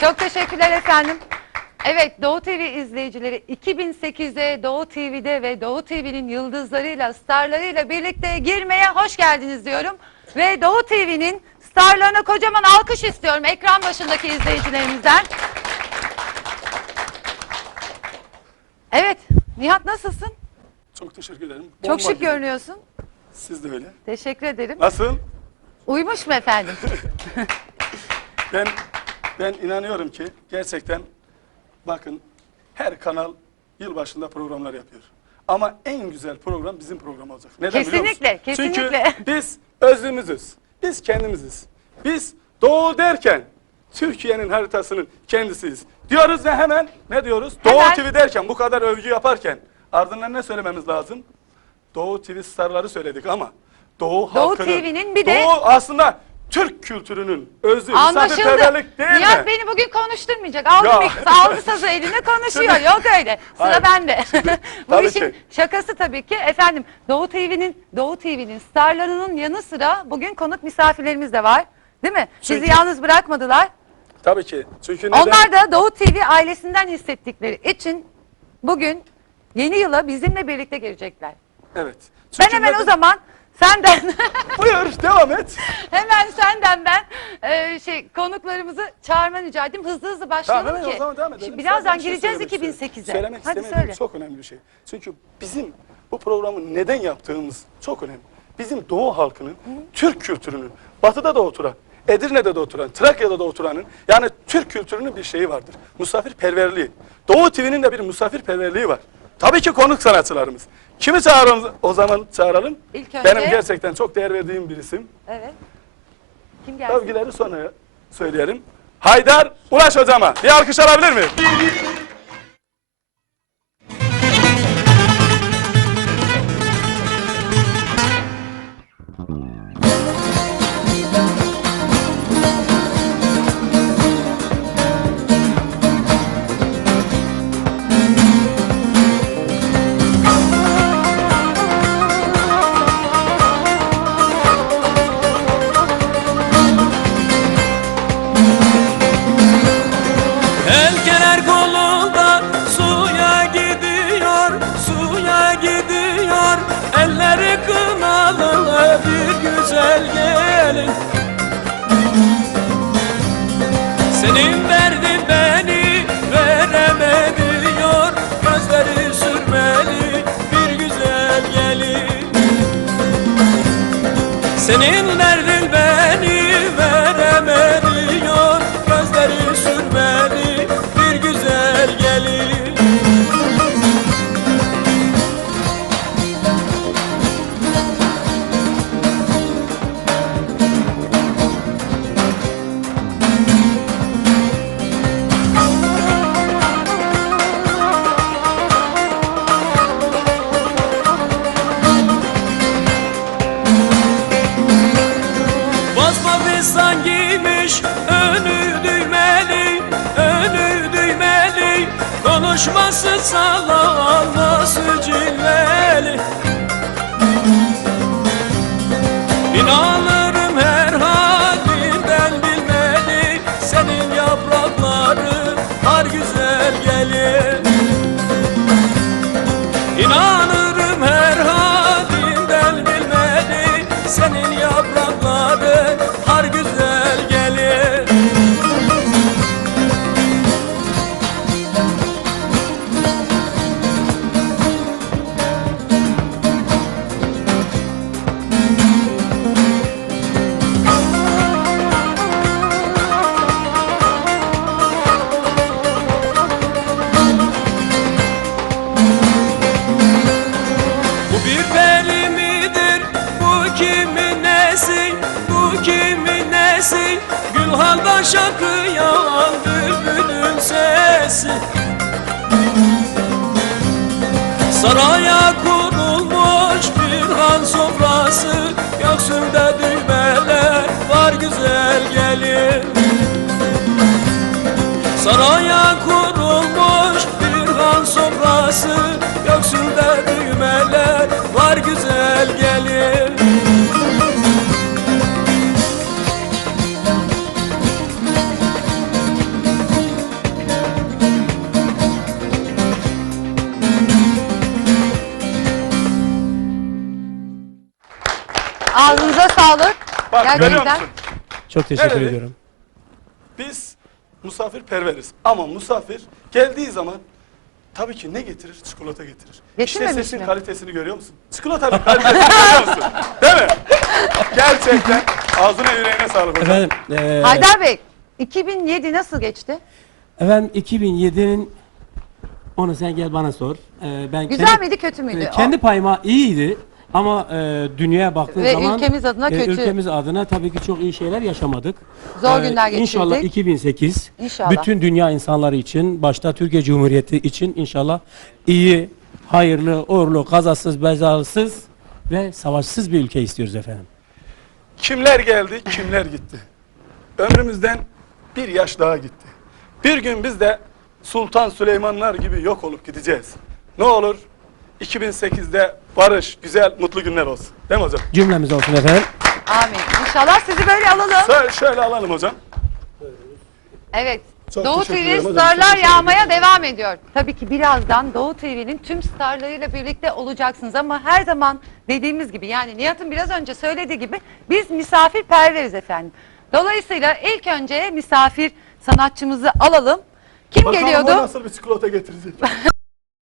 Çok teşekkürler efendim. Evet Doğu TV izleyicileri 2008'de Doğu TV'de ve Doğu TV'nin yıldızlarıyla, starlarıyla birlikte girmeye hoş geldiniz diyorum. Ve Doğu TV'nin starlarına kocaman alkış istiyorum ekran başındaki izleyicilerimizden. Evet Nihat nasılsın? Çok teşekkür ederim. Çok Bomba şık gibi. görünüyorsun. Siz de öyle. Teşekkür ederim. Nasıl? Uyumuş mu efendim? Ben ben inanıyorum ki gerçekten bakın her kanal yılbaşında programlar yapıyor. Ama en güzel program bizim program olacak. Neden biliyor musun? Kesinlikle, kesinlikle. Çünkü biz özümüzüz. Biz kendimiziz. Biz doğu derken Türkiye'nin haritasının kendisiyiz. Diyoruz ve hemen ne diyoruz? Doğu Hemen. TV derken bu kadar övgü yaparken ardından ne söylememiz lazım? Doğu TV starları söyledik ama Doğu, Doğu halkının, TV'nin bir de- Doğu aslında Türk kültürünün özü, Anlaşıldı. misafirperverlik değil Nihat mi? beni bugün konuşturmayacak. Aldı, Ya. mik- aldı sazı eline konuşuyor. Yok öyle. Sıra Hayır. bende. Bu tabii işin ki. şakası tabii ki. Efendim Doğu TV'nin Doğu TV'nin starlarının yanı sıra bugün konuk misafirlerimiz de var. Değil mi? Çünkü- yalnız bırakmadılar. Tabii ki. Çünkü neden? Onlar da Doğu TV ailesinden hissettikleri için bugün yeni yıla bizimle birlikte gelecekler. Evet. Ben Çünkü hemen neden? o zaman senden Buyur devam et. Hemen senden ben e, şey konuklarımızı çağırmanı rica edeyim. Hızlı hızlı başlayalım Tamam hemen ki. o zaman devam edelim. Şimdi birazdan bir şey gireceğiz söylemek istiyorum. 2008'e. Söylemek Hadi istemediğim söyle. çok önemli bir şey. Çünkü bizim bu programı neden yaptığımız çok önemli. Bizim Doğu halkının, Türk kültürünün, batıda da oturan, Edirne'de de oturan, Trakya'da da oturanın yani Türk kültürünün bir şeyi vardır. Misafirperverliği. Doğu TV'nin de bir misafirperverliği var. Tabii ki konuk sanatçılarımız. Kimi çağıralım o zaman çağıralım? İlk önce- Benim gerçekten çok değer verdiğim bir isim. Evet. Kim gelsin? Övgüleri sonra söyleyelim. Haydar Ulaş hocama bir alkış alabilir mi? seni konuşması sallanması cilveli. İnanırım Şarkı yağan bülbülün sesi. Saraya kurulmuş Ağzınıza sağlık. Bak görüyor Gerçekten. musun? Çok teşekkür Nerede? ediyorum. Biz misafirperveriz ama misafir geldiği zaman tabii ki ne getirir? Çikolata getirir. İşte Getirmemiş sesin mi? kalitesini görüyor musun? Çikolatanın kalitesini görüyor musun? Değil mi? Gerçekten ağzına yüreğine sağlık hocam. Efendim, eee, Haydar Bey 2007 nasıl geçti? efendim 2007'nin onu sen gel bana sor. Eee, ben Güzel kendi, miydi kötü müydü? eee, kendi payıma iyiydi ama eee dünyaya baktığın Ve zaman ülkemiz adına eee, kötü. ülkemiz adına tabii ki çok iyi şeyler yaşamadık. Zor Eee, günler geçirdik. İnşallah 2008 İnşallah. bütün dünya insanları için başta Türkiye Cumhuriyeti için inşallah iyi, hayırlı, uğurlu, kazasız, belasız ve savaşsız bir ülke istiyoruz efendim. Kimler geldi, kimler gitti. Ömrümüzden bir yaş daha gitti. Bir gün biz de Sultan Süleymanlar gibi yok olup gideceğiz. Ne olur 2008'de barış, güzel, mutlu günler olsun. Değil mi hocam? Cümlemiz olsun efendim. Amin. İnşallah sizi böyle alalım. Şöyle, şöyle alalım hocam. Evet. Çok Doğu teşekkür TV ederim hocam. starlar Çok yağmaya devam ediyor. Tabii ki birazdan Doğu TV'nin tüm starlarıyla birlikte olacaksınız ama her zaman dediğimiz gibi yani Nihat'ın biraz önce söylediği gibi biz misafirperveriz efendim. Dolayısıyla ilk önce misafir sanatçımızı alalım. Kim Bakalım o geliyordu? nasıl bir çikolata getirecek.